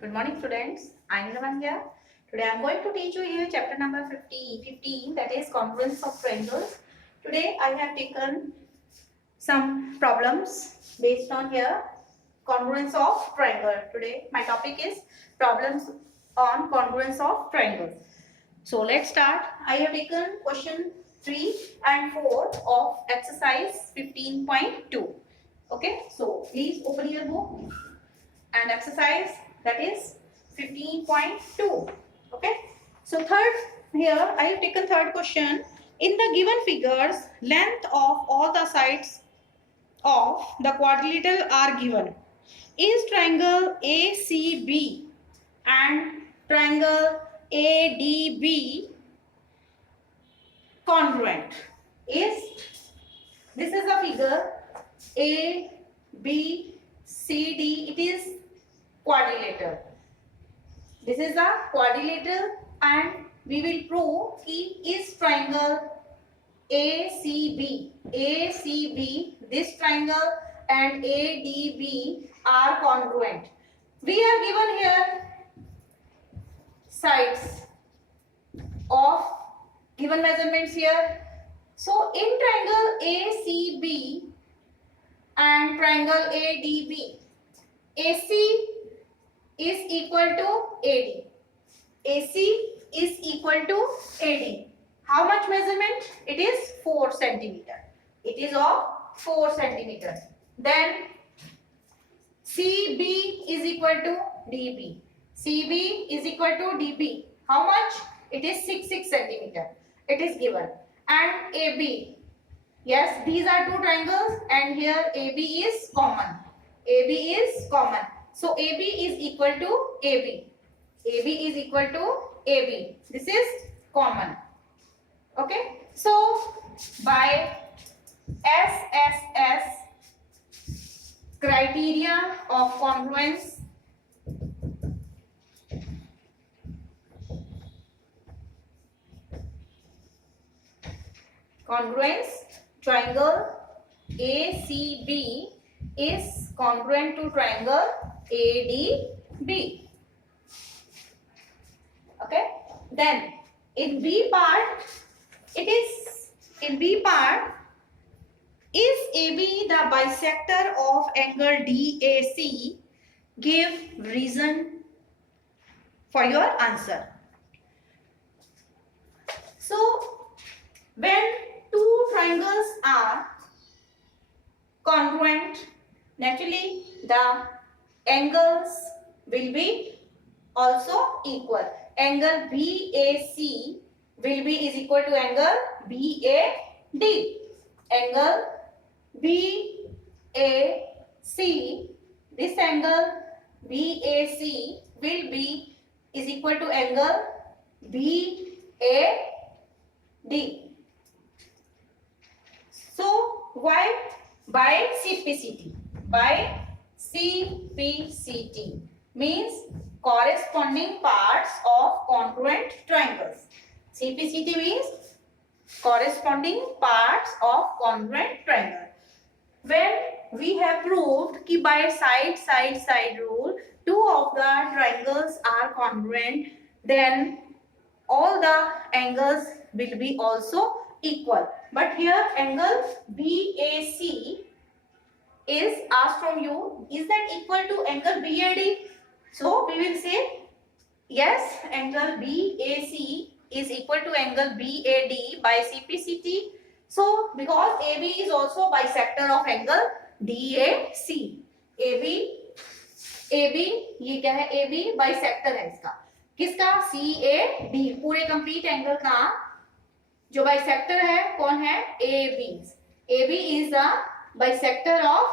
Good morning, students. I am Raman here. Today I am going to teach you here chapter number 15, that is congruence of triangles. Today I have taken some problems based on here congruence of triangle. Today my topic is problems on congruence of triangles. So let's start. I have taken question 3 and 4 of exercise 15.2. Okay, so please open your book and exercise that is 15.2. Okay, so third, here I have taken third question. In the given figures, length of all the sides of the quadrilateral are given. Is triangle ACB and triangle ADB congruent? This is a figure A, B, C, D. It is quadrilateral. This is a quadrilateral and we will prove कि is triangle ACB, this triangle and ADB are congruent. We are given here sides of given measurements here. So in triangle ACB and triangle ADB, AC is equal to AD. AC is equal to AD. How much measurement? It is 4 centimeter. It is of 4 centimeter. Then CB is equal to DB. CB is equal to DB. How much? It is 6 centimeter. It is given. And AB. Yes, these are two triangles and here AB is common. AB is common. So AB is equal to AB. AB is equal to AB. This is common. Okay. So by SSS criteria of congruence, triangle ACB is congruent to triangle ADB. Okay. Then in B part, is AB the bisector of angle DAC? Give reason for your answer. So when two triangles are congruent, naturally the angles will be also equal. Angle BAC will be is equal to angle BAD. Angle BAC, this angle BAC will be is equal to angle BAD. So why? By CPCT. By CPCT means corresponding parts of congruent triangles. CPCT means corresponding parts of congruent triangle. When we have proved कि by side rule, two of the triangles are congruent, then all the angles will be also equal. But here angle BAC is asked from you, is that equal to angle BAD? So we will say yes, angle BAC is equal to angle BAD by CPCT. So because AB is also bisector of angle DAC. AB ये क्या है? AB bisector है इसका. किसका? CAD. पूरे complete angle का जो bisector है कौन है? AB. AB is the bisector of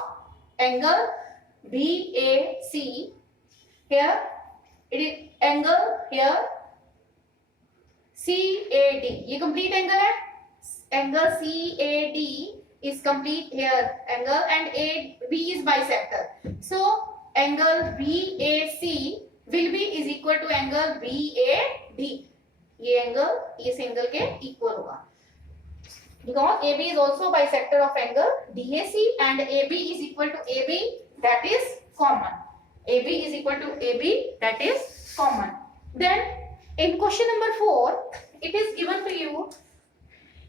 angle BAC. Here it is angle here CAD. ये complete angle है. Angle CAD is complete here angle and AB is bisector. So angle BAC will be is equal to angle BAD. ये angle इस angle के equal होगा. Because AB is also bisector of angle DAC and AB is equal to AB, that is common. AB is equal to AB, that is common. Then in question number 4, it is given to you.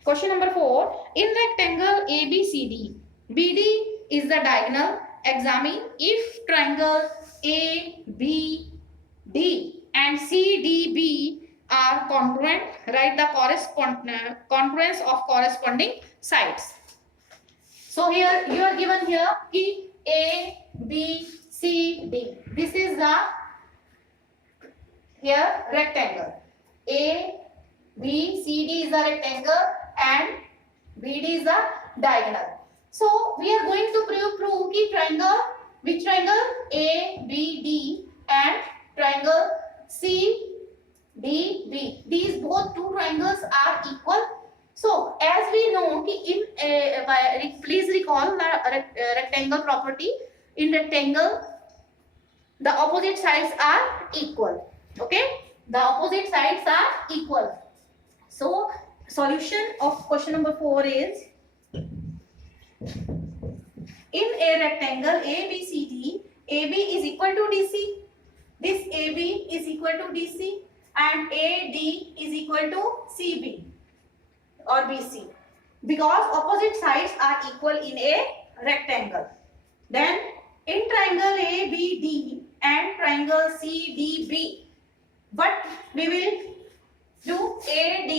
Question number 4, in rectangle ABCD, BD is the diagonal. Examine if triangle ABD and CDB are congruent. Write the congruence of corresponding sides. So here you are given here ki A, B, C, D. This is the here rectangle. A, B, C, D is the rectangle and BD is the diagonal. So we are going to prove ki triangle, which triangle? A, B, D and triangle C, D, B. These both two triangles are equal. So as we know ki in please recall the rectangle property. In rectangle, the opposite sides are equal. Okay, the opposite sides are equal. So solution of question number 4 is, in a rectangle ABCD, AB is equal to DC. This AB is equal to DC and AD is equal to CB or BC, because opposite sides are equal in a rectangle. Then in triangle ABD and triangle CDB, what we will do? AD,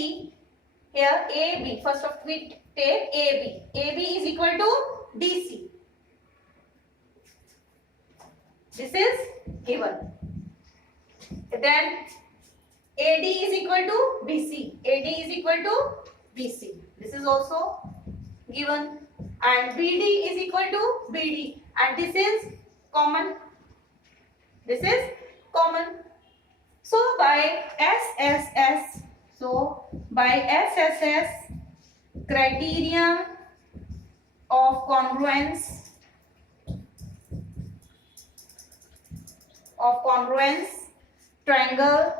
here AB, first of we take AB. AB is equal to DC. This is given. Then AD is equal to BC. AD is equal to BC. This is also given. And BD is equal to BD. And this is common. This is common. So by SSS, criterion of congruence, triangle,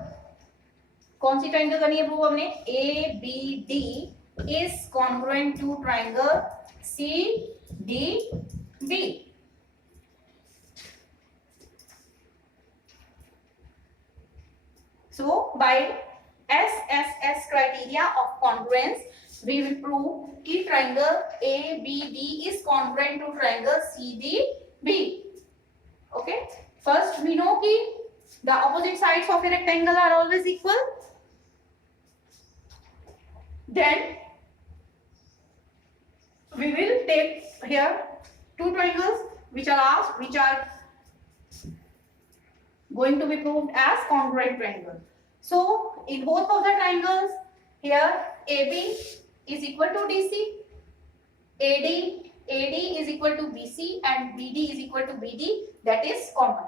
कौन C triangle करनी है prove हमने? ABD is congruent to triangle CDB. So by SSS criteria of congruence, we will prove कि triangle ABD is congruent to triangle CDB. Okay. First, we know कि the opposite sides of a rectangle are always equal. Then we will take here two triangles which are going to be proved as congruent triangle. So in both of the triangles, here AB is equal to DC, AD is equal to BC and BD is equal to BD, that is common.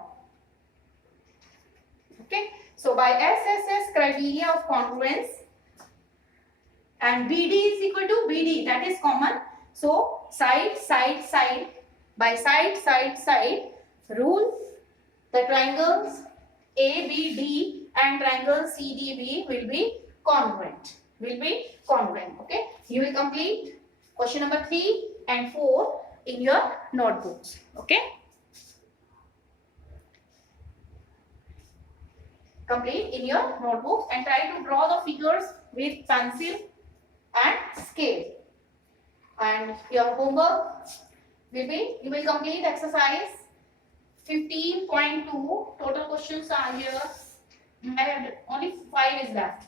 Okay, so by SSS criteria of congruence, and BD is equal to BD, that is common. So side, by side rule, the triangles ABD and triangle CDB will be congruent. Okay, you will complete question number 3 and 4 in your notebooks. Okay, complete in your notebooks and try to draw the figures with pencil and scale. And your homework will be, you will complete exercise 15.2. Total questions are here. Only 5 is left.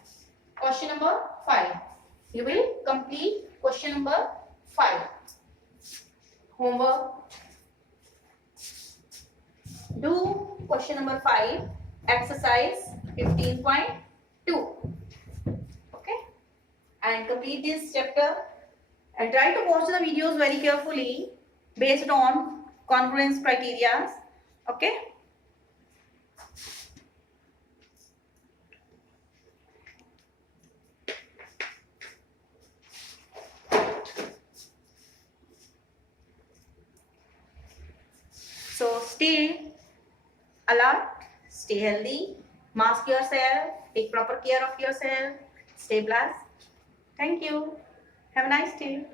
Question number 5. You will complete question number 5. Homework. Do question number 5. Exercise 15.2. Okay. And complete this chapter. And try to watch the videos very carefully based on congruence criteria. Okay. So stay alert, stay healthy, mask yourself, take proper care of yourself, stay blessed. Thank you. Have a nice day.